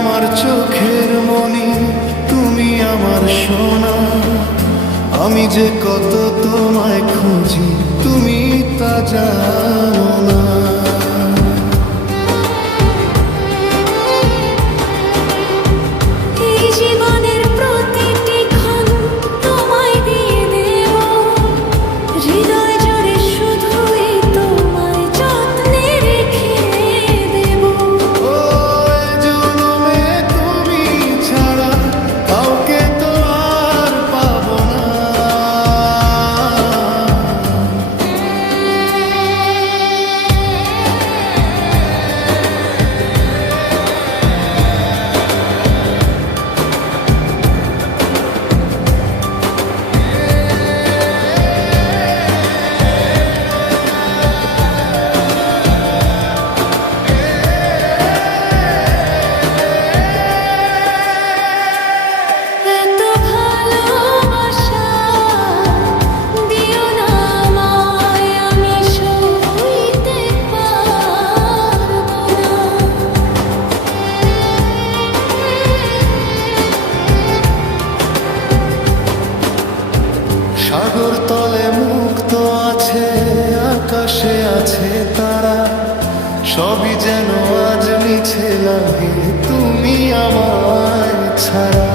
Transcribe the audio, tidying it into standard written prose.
আমার চোখের মনি, তুমি আমার সোনা। আমি যে কত তোমায় খুঁজি, তুমি তা জানো না। এই জীবনের প্রতিটি ক্ষণ তোমায় দিয়ে দেব, হৃদয় জুড়ে শুধুই তোমায় যত্নে রেখে দেব। ও এ জনমে তুমি ছাড়া কাউকে তো আর পাবো না। এত ভালোবাসা দিও না আমায়, আমি সইতে পারবো না। সাগর তলে মুক্ত আছে, আকাশে আছে তারা, সবই যেন আজ মিছে লাগে তুমি আমায় ছাড়া।